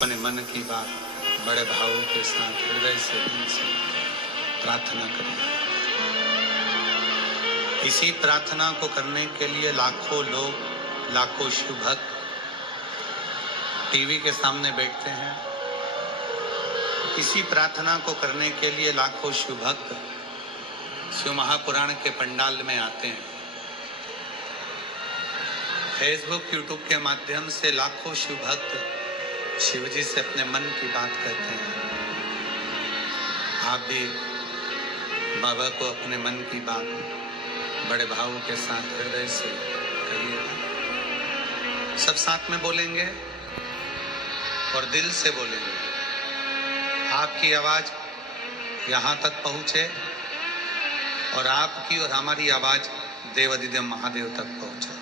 अपने मन की बात बड़े भावों के साथ हृदय से दिल से प्रार्थना करें। इसी प्रार्थना को करने के लिए लाखों लोग, लाखों शिव भक्त टीवी के सामने बैठते हैं। इसी प्रार्थना को करने के लिए लाखों शिव भक्त शिव महापुराण के पंडाल में आते हैं। फेसबुक, यूट्यूब के माध्यम से लाखों शिव भक्त शिव जी से अपने मन की बात कहते हैं। आप भी बाबा को अपने मन की बात बड़े भावों के साथ हृदय से करिए। सब साथ में बोलेंगे और दिल से बोलेंगे। आपकी आवाज यहाँ तक पहुँचे और आपकी और हमारी आवाज देवाधिदेव महादेव तक पहुँचे।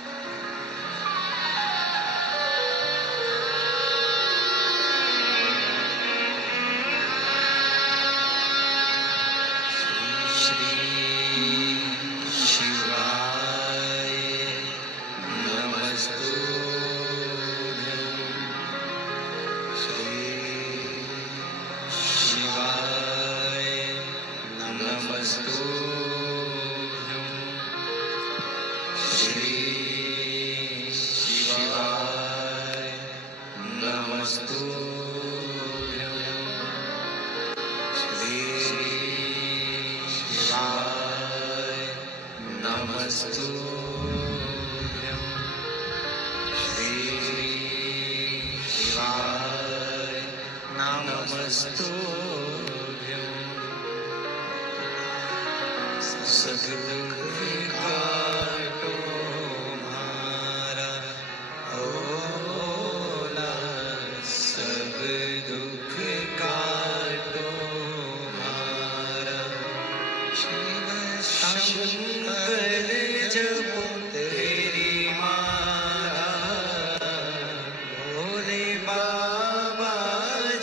शिव शंकर जपो तेरी माला, भोले बाबा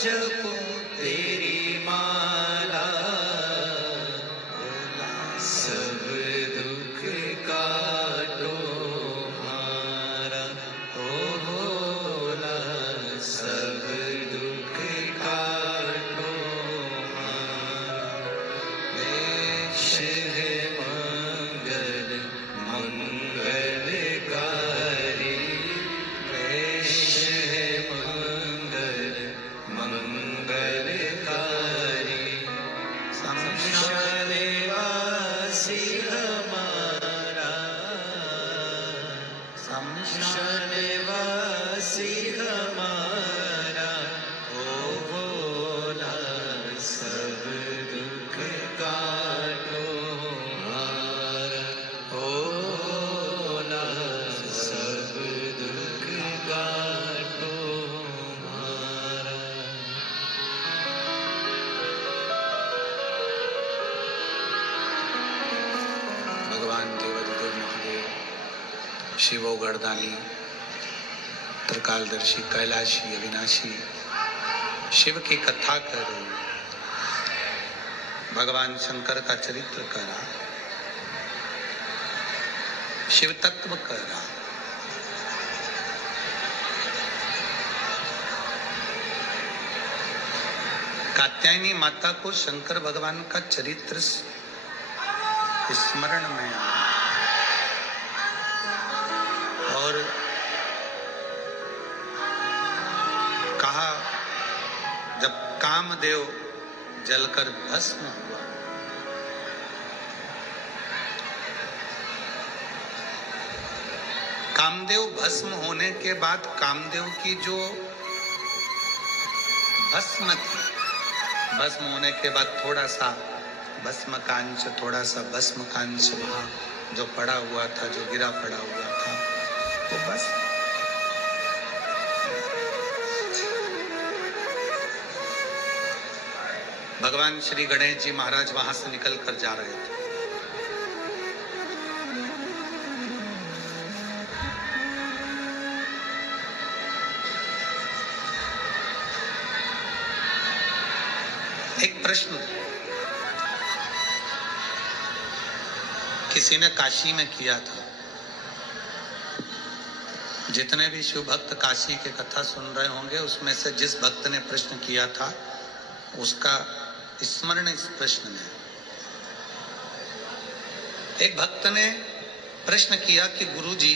जपो तेरी माला, सब दुख काटो हमारा, ओ भोला सब दुख काटो हमारा। वेश है मंगल मंगलकारी, वेश है मंगल मंगलकारी, शमशान वासी हमारा, शमशान वासी हमारा, ओ भोला सब दुख काटो हमारा, ओ भोला सब दुख काटो हमारा। भगवान देवादिदेव महादेव, शिवो गर्दानी, त्रिकालदर्शी, कैलाशी, अविनाशी, शिव की कथा कर रहे हो। भगवान शंकर का चरित्र करा, शिव तत्व करा। कात्यायनी माता को शंकर भगवान का चरित्र स्मरण में आया और कहा, जब कामदेव जलकर भस्म हुआ, कामदेव भस्म होने के बाद कामदेव की जो भस्म थी, भस्म होने के बाद थोड़ा सा भस्म का अंश, थोड़ा सा भस्म का अंश वहां जो पड़ा हुआ था, जो गिरा पड़ा हुआ था, तो बस भगवान श्री गणेश जी महाराज वहां से निकल कर जा रहे थे। एक प्रश्न किसी ने काशी में किया था। जितने भी शिव भक्त काशी के कथा सुन रहे होंगे, उसमें से जिस भक्त ने प्रश्न किया था उसका स्मरण इस प्रश्न में। एक भक्त ने प्रश्न किया कि गुरुजी,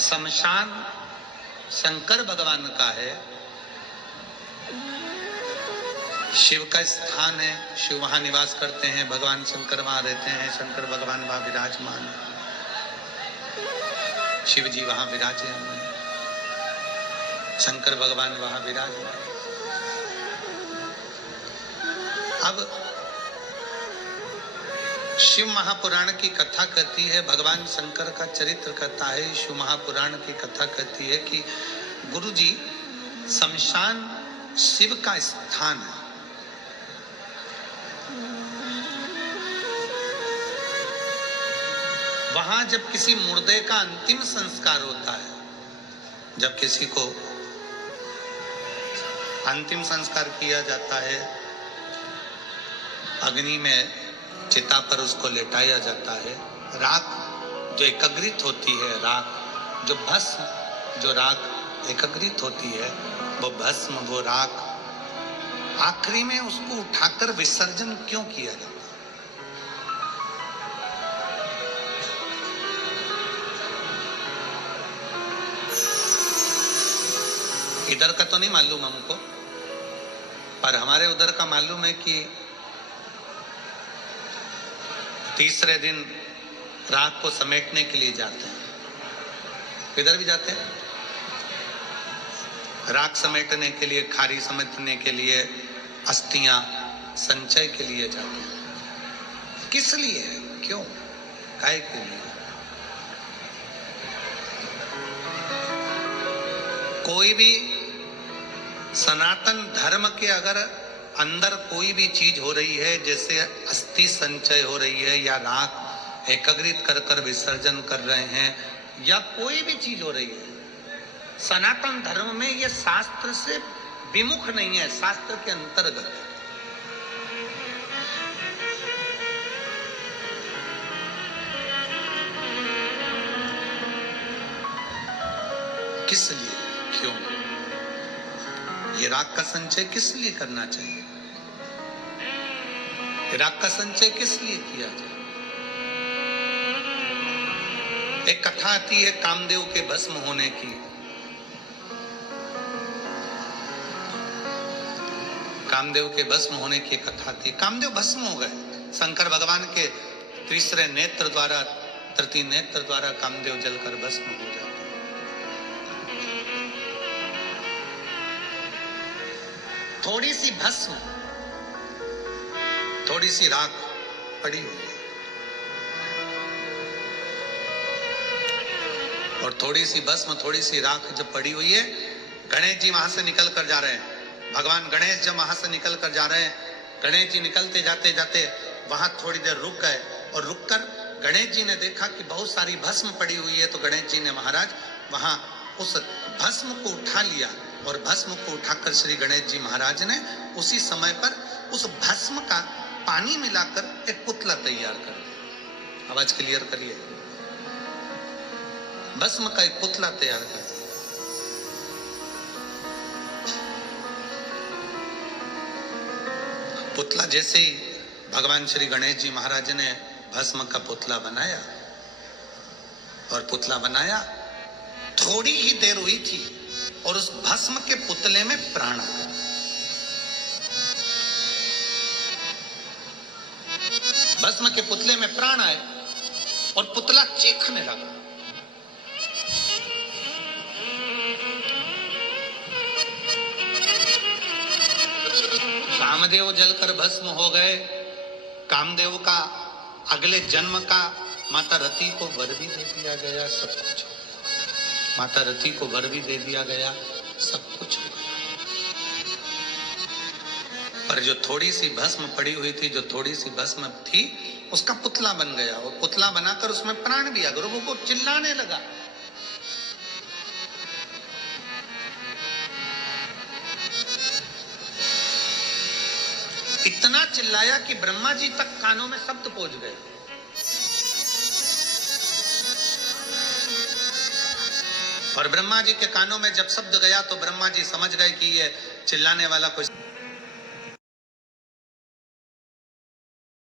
शमशान शंकर भगवान का है, शिव का स्थान है, शिव वहां निवास करते हैं, भगवान शंकर वहां रहते हैं, शंकर भगवान वहां विराजमान है, शिव जी वहां विराजे हुए हैं, शंकर भगवान वहां विराजमान। अब शिव महापुराण की कथा कहती है, भगवान शंकर का चरित्र कहता है, शिव महापुराण की कथा कहती है कि गुरुजी, शमशान शिव का स्थान है। वहां जब किसी मुर्दे का अंतिम संस्कार होता है, जब किसी को अंतिम संस्कार किया जाता है, अग्नि में चिता पर उसको लेटाया जाता है, राख जो एकत्रित होती है, राख जो भस्म, जो राख एकत्रित होती है, वो भस्म, वो राख आखिरी में उसको उठाकर विसर्जन क्यों किया जाता है? इधर का तो नहीं मालूम हमको, पर हमारे उधर का मालूम है कि तीसरे दिन राख को समेटने के लिए जाते हैं। इधर भी जाते हैं राख समेटने के लिए, खारी समेटने के लिए, अस्थियां संचय के लिए जाते हैं। किस लिए है, क्यों, काहे के लिए? कोई भी सनातन धर्म के अगर अंदर कोई भी चीज हो रही है, जैसे अस्थि संचय हो रही है या राख एकत्रित कर कर विसर्जन कर रहे हैं या कोई भी चीज हो रही है, सनातन धर्म में यह शास्त्र से विमुख नहीं है, शास्त्र के अंतर्गत है। किस लिए, क्यों ये राग का संचय किस लिए करना चाहिए? राग का संचय किस लिए किया जाए? एक कथा आती है कामदेव के भस्म होने की। कामदेव के भस्म होने की कथा थी। कामदेव भस्म हो गए, शंकर भगवान के तीसरे नेत्र द्वारा, तृतीय नेत्र द्वारा कामदेव जलकर भस्म हो जाते। थोड़ी सी भस्म, थोड़ी सी राख पड़ी हुई है और थोड़ी सी भस्म, थोड़ी सी राख जब पड़ी हुई है, गणेश जी वहां से निकल कर जा रहे हैं। भगवान गणेश जब वहां से निकल कर जा रहे हैं, गणेश जी निकलते जाते जाते वहां थोड़ी देर रुक गए और रुककर गणेश जी ने देखा कि बहुत सारी भस्म पड़ी हुई है। तो गणेश जी ने महाराज वहां उस भस्म को उठा लिया और भस्म को उठाकर श्री गणेश जी महाराज ने उसी समय पर उस भस्म का पानी मिलाकर एक पुतला तैयार कर दिया। आवाज क्लियर करिए। भस्म का एक पुतला तैयार कर दिया। पुतला जैसे ही भगवान श्री गणेश जी महाराज ने भस्म का पुतला बनाया और पुतला बनाया, थोड़ी ही देर हुई थी और उस भस्म के पुतले में प्राण आ गया। भस्म के पुतले में प्राण आए और पुतला चीखने लगा। कामदेव जलकर भस्म हो गए। कामदेव का अगले जन्म का माता रति को वर भी दे दिया गया, सब कुछ हो गया। माता रति को वर भी दे दिया गया, सब कुछ हो गया। पर जो थोड़ी सी भस्म पड़ी हुई थी, जो थोड़ी सी भस्म थी, उसका पुतला बन गया और पुतला बनाकर उसमें प्राण भी आ गया। वो चिल्लाने लगा। इतना चिल्लाया कि ब्रह्मा जी तक कानों में शब्द पहुंच गए। और ब्रह्मा जी के कानों में जब शब्द गया तो ब्रह्मा जी समझ गए कि ये चिल्लाने वाला कोई